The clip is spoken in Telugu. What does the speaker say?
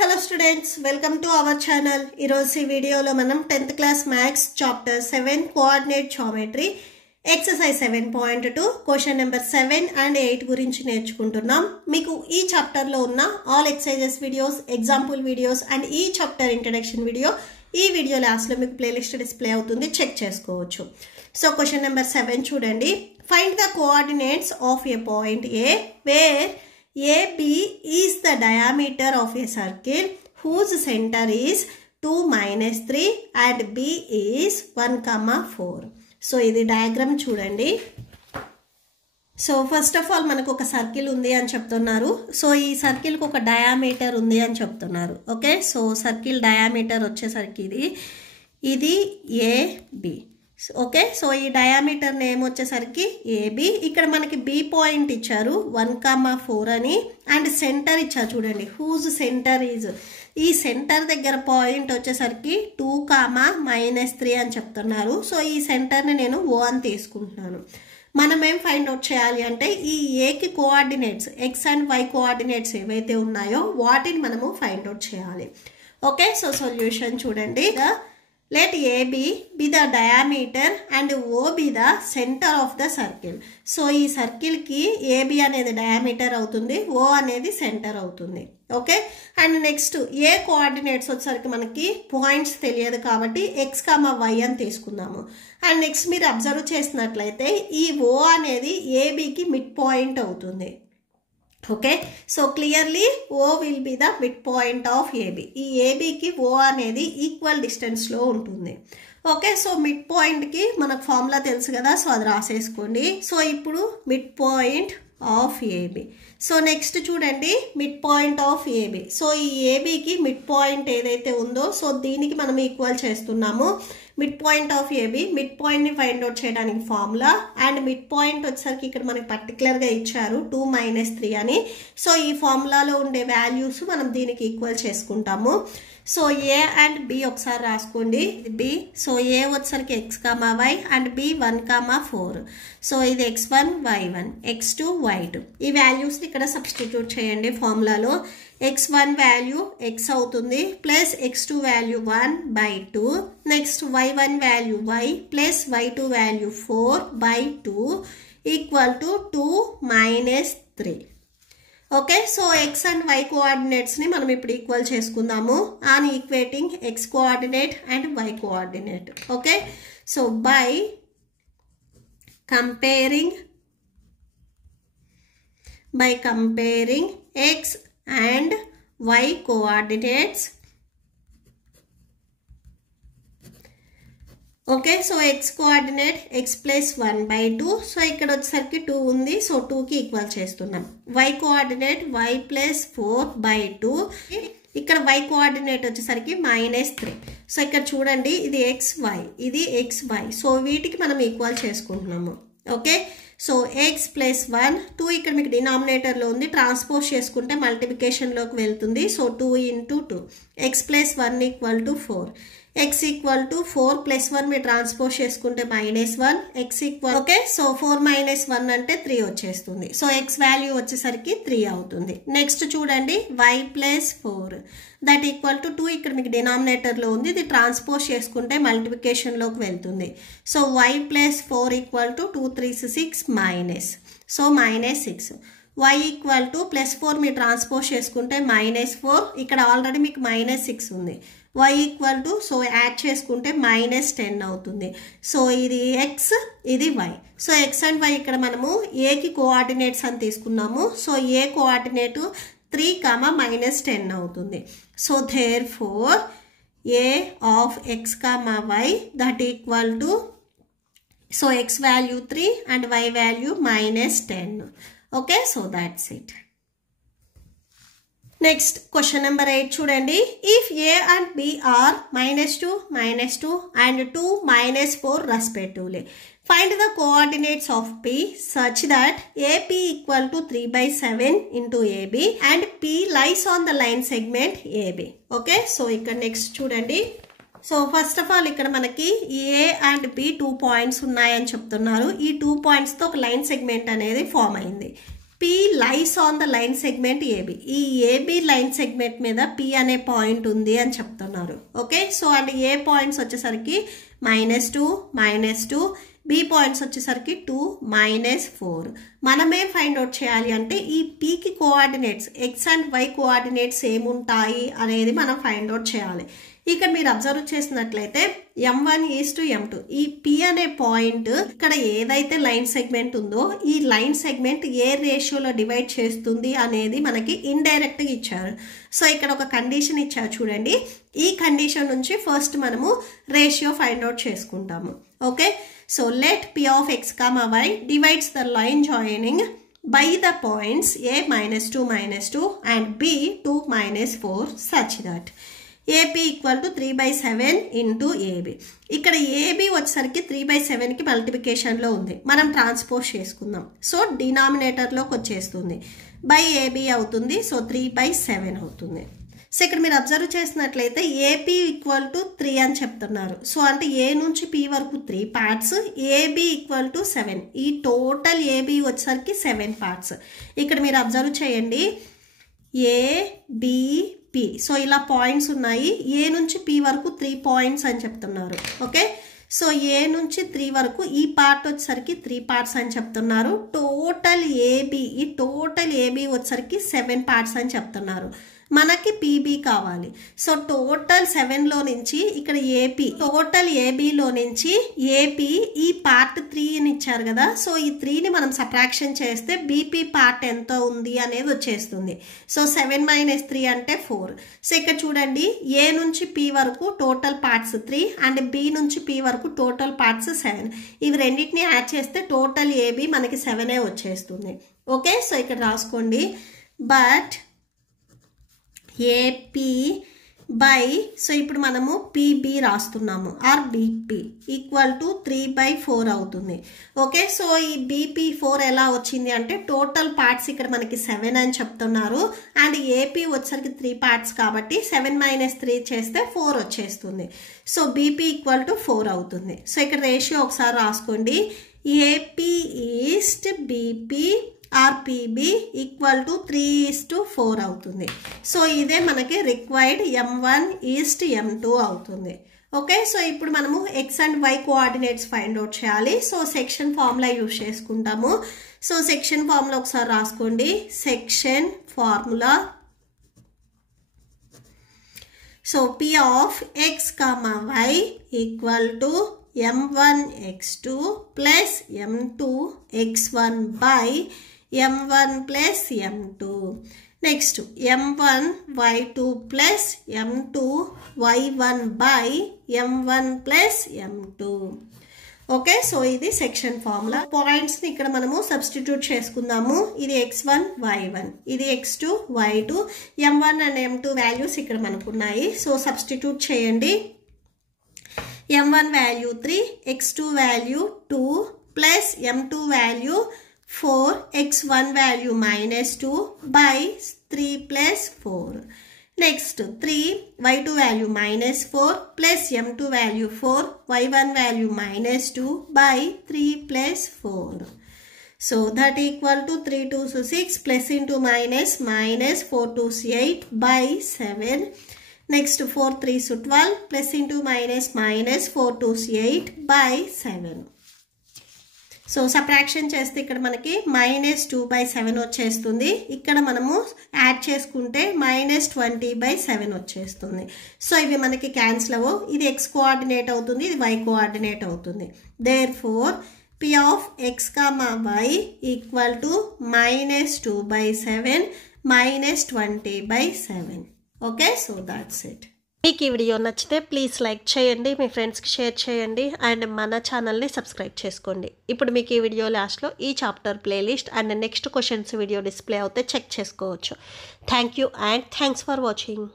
hello students, welcome to our channel. ఈరోజు వీడియోలో మనం 10th class maths chapter 7 coordinate geometry exercise 7.2 question number 7 and 8 గురించి నేర్చుకుంటున్నాం. మీకు ఈ చాప్టర్ లో ఉన్న all exercises videos, example videos and ఈ చాప్టర్ ఇంట్రడక్షన్ వీడియో ఈ వీడియో లాస్ట్ లో మీకు ప్లేలిస్ట్ డిస్ప్లే అవుతుంది, చెక్ చేసుకోవచ్చు. సో క్వశ్చన్ నెంబర్ 7 చూడండి. Find the coordinates of A point A where AB is the diameter of a circle whose center is 2, -3 and B is 1, 4. So ఇది డయాగ్రామ్ చూడండి. సో ఫస్ట్ ఆఫ్ ఆల్ మనకు ఒక సర్కిల్ ఉంది అని చెప్తున్నారు. సో ఈ సర్కిల్కి ఒక డయామీటర్ ఉంది అని చెప్తున్నారు. ఓకే, సో సర్కిల్ డయామీటర్ వచ్చేసరికి ఇది AB. ఓకే, సో ఈ డయామీటర్ నేమ్ వచ్చేసరికి AB. ఇక్కడ మనకి B పాయింట్ ఇచ్చారు 1, 4 అని, అండ్ సెంటర్ ఇచ్చారు చూడండి. హూజ్ సెంటర్ ఈజ్, ఈ సెంటర్ దగ్గర పాయింట్ వచ్చేసరికి 2, -3 అని చెప్తున్నారు. సో ఈ సెంటర్ని నేను O అని తీసుకుంటున్నాను. మనం ఏం ఫైండ్ అవుట్ చేయాలి అంటే ఈ ఏకి coordinates X and Y coordinates ఏవైతే ఉన్నాయో వాటిని మనము ఫైండ్ అవుట్ చేయాలి. ఓకే, సో సొల్యూషన్ చూడండి. Let AB be the diameter and O be the center of the circle. So ఈ సర్కిల్కి AB అనేది డయామీటర్ అవుతుంది, O అనేది సెంటర్ అవుతుంది. Okay, and next A coordinates వచ్చేసరికి మనకి పాయింట్స్ తెలియదు కాబట్టి X, Y అని తీసుకుందాము. అండ్ నెక్స్ట్ మీరు అబ్జర్వ్ చేసినట్లయితే ఈ O అనేది ABకి మిడ్ పాయింట్ అవుతుంది. Okay, so clearly O will be the mid point of AB. ఈ ABకి O అనేది ఈక్వల్ డిస్టెన్స్లో ఉంటుంది. ఓకే, సో మిడ్ పాయింట్కి మనకు ఫార్ములా తెలుసు కదా, సో అది రాసేసుకోండి. సో ఇప్పుడు mid point of AB. So next చూడండి, mid point of AB. So ఈ ABకి మిడ్ పాయింట్ ఏదైతే ఉందో సో దీనికి మనం ఈక్వల్ చేస్తున్నాము. Mid point of AB, mid పాయింట్ని ఫైండ్ అవుట్ చేయడానికి ఫార్ములా, అండ్ మిడ్ పాయింట్ వచ్చేసరికి ఇక్కడ మనకి పర్టికులర్గా ఇచ్చారు 2, -3 అని. సో ఈ ఫార్ములాలో ఉండే వాల్యూస్ మనం దీనికి ఈక్వల్ చేసుకుంటాము. సో A అండ్ B ఒకసారి రాసుకోండి. ఇది B. సో A వచ్చేసరికి X, Y and B 1, 4. So ఇది X1, Y1, X2, Y2. ఈ వాల్యూస్ని ఇక్కడ సబ్స్టిట్యూట్ చేయండి ఫార్ములాలో. X1 వాల్యూ X అవుతుంది, plus X2 value 1/2, next Y1 value Y plus Y2 value 4/2 equal to 2, -3. Okay, so X and Y కోఆర్డినేట్స్ని మనం ఇప్పుడు ఈక్వల్ చేసుకుందాము on equating X coordinate and Y coordinate. Okay, so by comparing X and Y coordinates. Okay, so X coordinate X plus 1/2. So ఇక్కడ వచ్చేసరికి 2 ఉంది, సో 2కి ఈక్వల్ చేస్తున్నాం. Y coordinate Y plus 4/2. ఇక్కడ Y కోఆర్డినేట్ వచ్చేసరికి -3. సో ఇక్కడ చూడండి, ఇది XY, ఇది XY. సో వీటికి మనం ఈక్వల్ చేసుకుంటున్నాము. ఓకే, సో X ప్లస్ 1, 2 ఇక్కడ మీకు డినామినేటర్లో ఉంది, ట్రాన్స్పోజ్ చేసుకుంటే మల్టిప్లికేషన్లోకి వెళ్తుంది. So 2 × 2, X plus 1 equal to 4. X equal to 4 plus 1 మీరు ట్రాన్స్పోజ్ చేసుకుంటే -1. X ఈక్వల్, ఓకే, సో 4 - 1 అంటే 3 వచ్చేస్తుంది. సో X వాల్యూ వచ్చేసరికి 3 అవుతుంది. నెక్స్ట్ చూడండి, Y plus 4 that equal to 2 ఇక్కడ మీకు డినామినేటర్లో ఉంది, ఇది ట్రాన్స్పోజ్ చేసుకుంటే మల్టిప్లికేషన్లోకి వెళ్తుంది. So Y plus 4 equal to 2 3 6 minus, so -6. Y equal to plus 4 మీరు ట్రాన్స్పోజ్ చేసుకుంటే -4, ఇక్కడ ఆల్రెడీ మీకు -6 ఉంది. Y equal to, so add చేసుకుంటే -10 అవుతుంది. సో ఇది X, ఇది Y. So X and Y ఇక్కడ మనము ఏకి కోఆర్డినేట్స్ అని తీసుకున్నాము. సో ఏ కోఆర్డినేటు 3, -10 అవుతుంది. So therefore A of X, Y that equal to, so X value 3 and Y value -10. Okay, so that's it. Next question number 8 చూడండి. If A and B are -2, -2 and 2, -4 respectively, find the coordinates of P such that AP equal to 3/7 into AB and P lies on the line segment AB. Okay, so ఇక్కడ నెక్స్ట్ చూడండి. సో ఫస్ట్ ఆఫ్ ఆల్ ఇక్కడ మనకి A అండ్ B 2 పాయింట్స్ ఉన్నాయని చెప్తున్నారు. ఈ 2 పాయింట్స్తో ఒక లైన్ సెగ్మెంట్ అనేది ఫామ్ అయింది. P lies on the line segment AB. ఈ AB లైన్ సెగ్మెంట్ మీద P అనే పాయింట్ ఉంది అని చెప్తున్నారు. ఓకే, సో అంటే ఏ పాయింట్స్ వచ్చేసరికి -2, B పాయింట్స్ వచ్చేసరికి 2, -4. మనమేం ఫైండ్ అవుట్ చేయాలి అంటే ఈ Pకి coordinates X and Y coordinates ఏముంటాయి అనేది మనం ఫైండ్ అవుట్ చేయాలి. ఇక్కడ మీరు అబ్జర్వ్ చేసినట్లయితే M1 to M2 ఈ P అనే పాయింట్ ఇక్కడ ఏదైతే లైన్ సెగ్మెంట్ ఉందో ఈ లైన్ సెగ్మెంట్ ఏ రేషియోలో డివైడ్ చేస్తుంది అనేది మనకి ఇండైరెక్ట్గా ఇచ్చారు. సో ఇక్కడ ఒక కండిషన్ ఇచ్చారు చూడండి. ఈ కండిషన్ నుంచి ఫస్ట్ మనము రేషియో ఫైండ్ అవుట్ చేసుకుంటాము. Okay, so let P of X, Y divides the line joining by the points A -2 and B 2 -4 such that AP equal to 3/7 into AB. ఇక్కడ AB వచ్చేసరికి 3/7కి మల్టిప్లికేషన్లో ఉంది, మనం ట్రాన్స్పోజ్ చేసుకుందాం. సో డినామినేటర్లోకి వచ్చేస్తుంది, బై AB అవుతుంది. సో 3/7 అవుతుంది. సో ఇక్కడ మీరు అబ్జర్వ్ చేసినట్లయితే AP ఈక్వల్ టు 3 అని చెప్తున్నారు. సో అంటే A నుంచి P వరకు 3 పార్ట్స్, AB ఈక్వల్ టు 7. ఈ టోటల్ AB వచ్చేసరికి 7 పార్ట్స్. ఇక్కడ మీరు అబ్జర్వ్ చేయండి ABP. సో ఇలా పాయింట్స్ ఉన్నాయి. A నుంచి P వరకు 3 పాయింట్స్ అని చెప్తున్నారు. ఓకే, సో A నుంచి 3 వరకు ఈ పార్ట్ వచ్చేసరికి 3 పార్ట్స్ అని చెప్తున్నారు. టోటల్ AB, ఈ టోటల్ AB వచ్చేసరికి 7 పార్ట్స్ అని చెప్తున్నారు. మనకి PB కావాలి. సో టోటల్ 7లో నుంచి ఇక్కడ AP, టోటల్ ABలో నుంచి AP ఈ పార్ట్ 3 అని ఇచ్చారు కదా. సో ఈ 3ని మనం సబ్ట్రాక్షన్ చేస్తే BP పార్ట్ ఎంత ఉంది అనేది వచ్చేస్తుంది. సో 7 - 3 అంటే 4. సో ఇక్కడ చూడండి A నుంచి P వరకు టోటల్ పార్ట్స్ 3 అండ్ B నుంచి P వరకు టోటల్ పార్ట్స్ 7. ఇవి రెండింటిని యాడ్ చేస్తే టోటల్ AB మనకి 7 వచ్చేస్తుంది. ఓకే, సో ఇక్కడ రాసుకోండి. బట్ AP బై, సో ఇప్పుడు మనము PB రాస్తున్నాము, ఆర్ BP ఈక్వల్ టు 3/4 అవుతుంది. ఓకే, సో ఈ BP 4 ఎలా వచ్చింది అంటే టోటల్ పార్ట్స్ ఇక్కడ మనకి 7 అని చెప్తున్నారు అండ్ AP వచ్చేసరికి 3 పార్ట్స్ కాబట్టి 7 - 3 చేస్తే 4 వచ్చేస్తుంది. సో BP ఈక్వల్ టు 4 అవుతుంది. సో ఇక్కడ రేషియో ఒకసారి రాసుకోండి. AP is to BP or PB equal to 3:4 అవుతుంది. సో ఇదే మనకి రిక్వైర్డ్ M1 ఈస్ట్ M2 అవుతుంది. ఓకే, సో ఇప్పుడు మనము X and Y coordinates find out చేయాలి. సో సెక్షన్ ఫార్ములా యూజ్ చేసుకుంటాము. సో సెక్షన్ ఫార్ములా ఒకసారి రాసుకోండి. Section formula, so P of X, Y equal to M1x2 plus M2x1 by M1 plus M2. Next M1y2 plus M2y1 by M1 plus M2. Okay, so ఇది సెక్షన్ ఫార్ములా. పాయింట్స్ని ఇక్కడ మనము సబ్స్టిట్యూట్ చేసుకుందాము. ఇది x1 y1, ఇది x2 y2, M1 and M2 values ఇక్కడ మనకు ఉన్నాయి. సో సబ్స్టిట్యూట్ చేయండి. M1 value 3, x2 value 2 plus M2 value 4, x1 value -2 by 3 plus 4. Next 3, y2 value -4 plus M2 value 4, y1 value -2 by 3 plus 4. So that equal to 3 2s 6 plus into minus 4 2s 8 by 7. Next 4 3s 12 plus into minus 4 2s 8 by 7. So subtraction చేస్తే ఇక్కడ మనకి -2/7 వచ్చేస్తుంది. ఇక్కడ మనము యాడ్ చేసుకుంటే -20/7 వచ్చేస్తుంది. సో ఇవి మనకి క్యాన్సిల్ అవ్వవు. ఇది x కోఆర్డినేట్ అవుతుంది, ఇది y కోఆర్డినేట్ అవుతుంది. Therefore P of x, y equal to -2/7 -20/7. Okay, so that's it. మీకు ఈ వీడియో నచ్చితే ప్లీజ్ లైక్ చేయండి, మీ ఫ్రెండ్స్కి షేర్ చేయండి అండ్ మన ఛానల్ని సబ్స్క్రైబ్ చేసుకోండి. ఇప్పుడు మీకు ఈ వీడియో లాస్ట్లో ఈ chapter playlist and next questions video display అవుతే చెక్ చేసుకోవచ్చు. Thank you and thanks for watching.